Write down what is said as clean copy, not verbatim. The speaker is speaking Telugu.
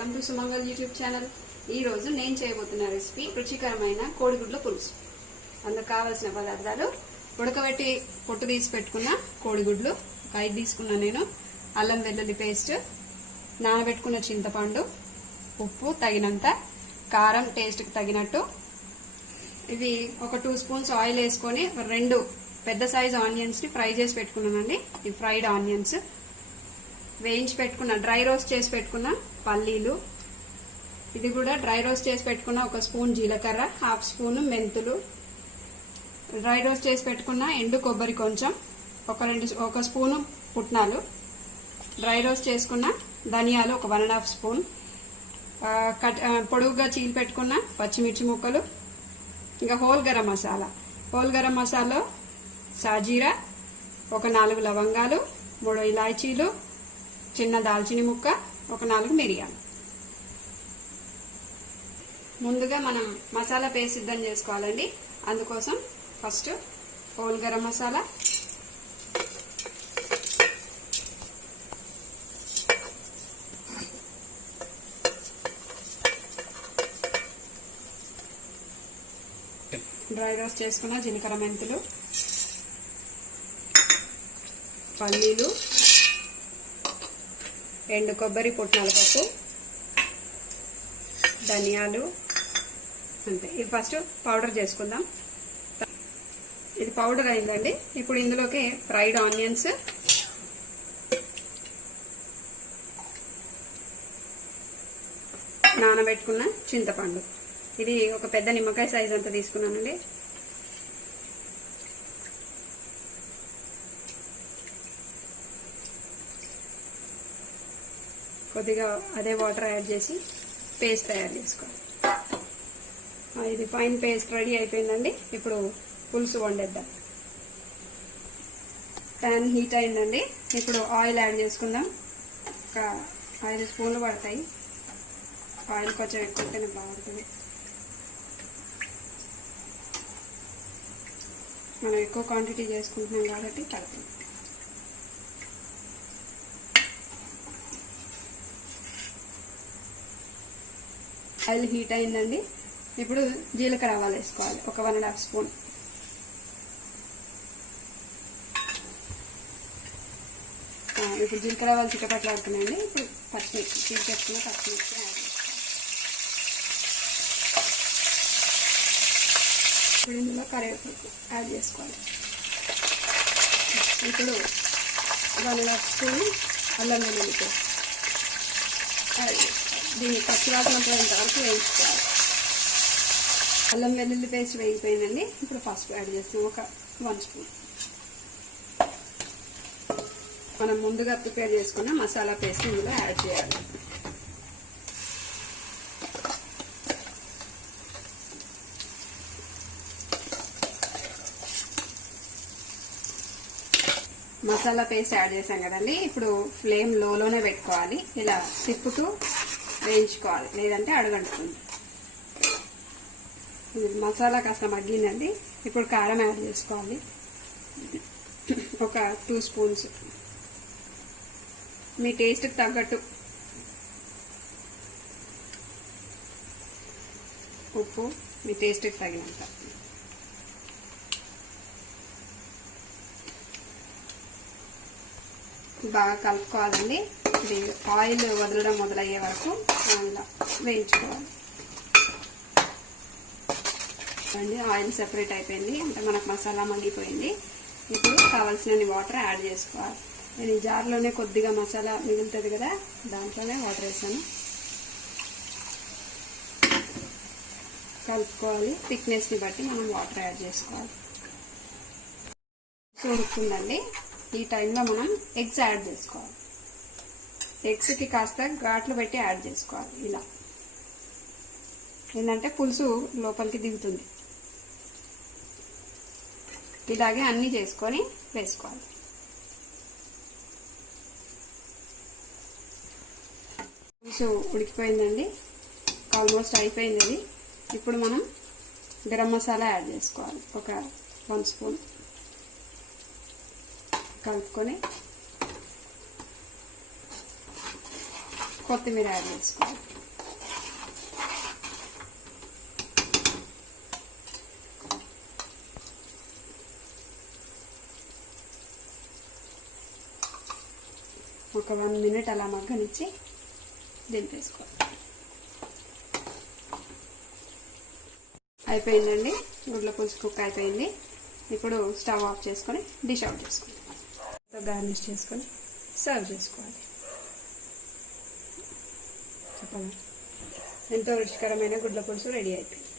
Welcome to Sumangal YouTube channel. ఈ రోజు నేను చేయబోతున్న రెసిపీ రుచికరమైన కోడిగుడ్ల పులుసు. అందుకు కావాల్సిన పదార్థాలు: ఉడకబెట్టి పొట్టు తీసి పెట్టుకున్న కోడిగుడ్లు 5 తీసుకున్నా నేను, అల్లం వెల్లుల్లి పేస్ట్, నానబెట్టుకున్న చింతపండు, ఉప్పు తగినంత, కారం టేస్ట్కి తగినట్టు. ఇవి ఒక 2 స్పూన్స్ ఆయిల్ వేసుకొని 2 పెద్ద సైజ్ ఆనియన్స్ ని ఫ్రై చేసి పెట్టుకున్నానండి. ఇవి ఫ్రైడ్ ఆనియన్స్. వేయించి పెట్టుకున్న డ్రై రోస్ట్ చేసి పెట్టుకున్న పల్లీలు, ఇది కూడా డ్రై రోస్ట్ చేసి పెట్టుకున్న 1 స్పూన్ జీలకర్ర, 1/2 స్పూన్ మెంతులు, డ్రై రోస్ట్ చేసి పెట్టుకున్న ఎండు కొబ్బరి కొంచెం, 1 స్పూను పుట్నాలు, డ్రై రోస్ట్ చేసుకున్న ధనియాలు 1.5 స్పూన్, పొడుగుగా చీలి పెట్టుకున్న పచ్చిమిర్చి ముక్కలు, ఇంకా హోల్ గరం మసాలా సాజీరా, 4 లవంగాలు, 3 ఇలాచీలు, చిన్న దాల్చిని ముక్క, 4 మిరియాలు. ముందుగా మనం మసాలా పేస్ట్ సిద్ధం చేసుకోవాలండి. అందుకోసం first whole garam masala, dry roast చేసుకున్న జీలకర్ర మెంతులు, పల్లీలు, ఎండు కొబ్బరి పుట్నాల పప్పు, ధనియాలు, అంతే. ఇది ఫస్ట్ పౌడర్ చేసుకుందాం. ఇది పౌడర్ అయిందండి. ఇప్పుడు ఇందులోకి ఫ్రైడ్ ఆనియన్స్, నానబెట్టుకున్న చింతపండు, ఇది ఒక పెద్ద నిమ్మకాయ సైజ్ అంతా తీసుకున్నానండి. కొద్దిగా అదే వాటర్ యాడ్ చేసి పేస్ట్ తయారు చేసుకోవాలి. ఇది ఫైన్ పేస్ట్ రెడీ అయిపోయిందండి. ఇప్పుడు పులుసు వండేద్దాం. ప్యాన్ హీట్ అయిందండి. ఇప్పుడు ఆయిల్ యాడ్ చేసుకుందాం. ఒక 5 స్పూన్లు పడతాయి. ఆయిల్ కొంచెం ఎక్కువ ఉంటేనే బాగుంటుంది. మనం ఎక్కువ క్వాంటిటీ చేసుకుంటున్నాం కాబట్టి పడుతుంది. ఆయిల్ హీట్ అయిందండి. ఇప్పుడు జీలకర్ర ఆవాలు వేసుకోవాలి. 1.5 స్పూన్. ఇప్పుడు జీలకర్ర ఆవాలు చిట్టపట్లాడుతున్నాయండి. ఇప్పుడు పచ్చిమిర్చి చీల్చేసుకున్న పచ్చిమిర్చి యాడ్ చేసుకోవాలి. ఇప్పుడు ఇందులో కరివేపాకు యాడ్ చేసుకోవాలి. ఇప్పుడు 1.5 స్పూన్ అల్లం వెల్లుల్లి పేస్ట్ యాడ్ చేసుకోవాలి. దీన్ని పచ్చివాసన పోయేంత వరకు వేయించుకోవాలి. అల్లం వెల్లుల్లి పేస్ట్ వేగిపోయిందండి. ఇప్పుడు పసుపు యాడ్ చేస్తాం. ఒక 1 స్పూన్. మనం ముందుగా ప్రిపేర్ చేసుకున్న మసాలా పేస్ట్ ఇందులో యాడ్ చేయాలి. మసాలా పేస్ట్ యాడ్ చేసాం కదండి. ఇప్పుడు ఫ్లేమ్ లోనే పెట్టుకోవాలి. ఇలా తిప్పుతూ వేయించుకోవాలి, లేదంటే అడుగంటుతుంది. మసాలా కాస్త మగ్గిందండి. ఇప్పుడు కారం యాడ్ చేసుకోవాలి. ఒక 2 స్పూన్స్. మీ టేస్ట్కి తగ్గట్టు ఉప్పు, మీ టేస్ట్కి తగినంత. బాగా కలుపుకోవాలండి. ఇది ఆయిల్ వదలడం మొదలయ్యే వరకు ఇలా వేయించుకోవాలి. ఆయిల్ సెపరేట్ అయిపోయింది అంటే మనకు మసాలా మగ్గిపోయింది. ఇప్పుడు కావాల్సిన వాటర్ యాడ్ చేసుకోవాలి. నేను ఈ జార్లోనే కొద్దిగా మసాలా మిగులుతుంది కదా, దాంట్లోనే వాటర్ వేసాను. కలుపుకోవాలి. థిక్నెస్ని బట్టి మనం వాటర్ యాడ్ చేసుకోవాలి. ఉడుకుతుందండి. ఈ టైంలో మనం ఎగ్స్ యాడ్ చేసుకోవాలి. ఎగ్స్కి కాస్త ఘాట్లు పెట్టి యాడ్ చేసుకోవాలి. ఇలా ఏంటంటే పులుసు లోపలికి దిగుతుంది. ఇలాగే అన్నీ చేసుకొని వేసుకోవాలి. పులుసు ఉడికిపోయిందండి. ఆల్మోస్ట్ అయిపోయింది అది. ఇప్పుడు మనం గరం మసాలా యాడ్ చేసుకోవాలి. ఒక 1 స్పూన్ కలుపుకొని కొత్తిమీర యాడ్ చేసుకోవాలి. ఒక 1 మినిట్ అలా మగ్గనిచ్చి దింపేసుకోవాలి. అయిపోయిందండి, గుడ్ల పులుసు కుక్ అయిపోయింది. ఇప్పుడు స్టవ్ ఆఫ్ చేసుకొని డిష్ అవుట్ చేసుకోవాలి. గార్నిష్ చేసుకొని సర్వ్ చేసుకోవాలి. చెప్పండి, ఎంతో రుచికరమైన గుడ్ల పులుసు రెడీ అయిపోయింది.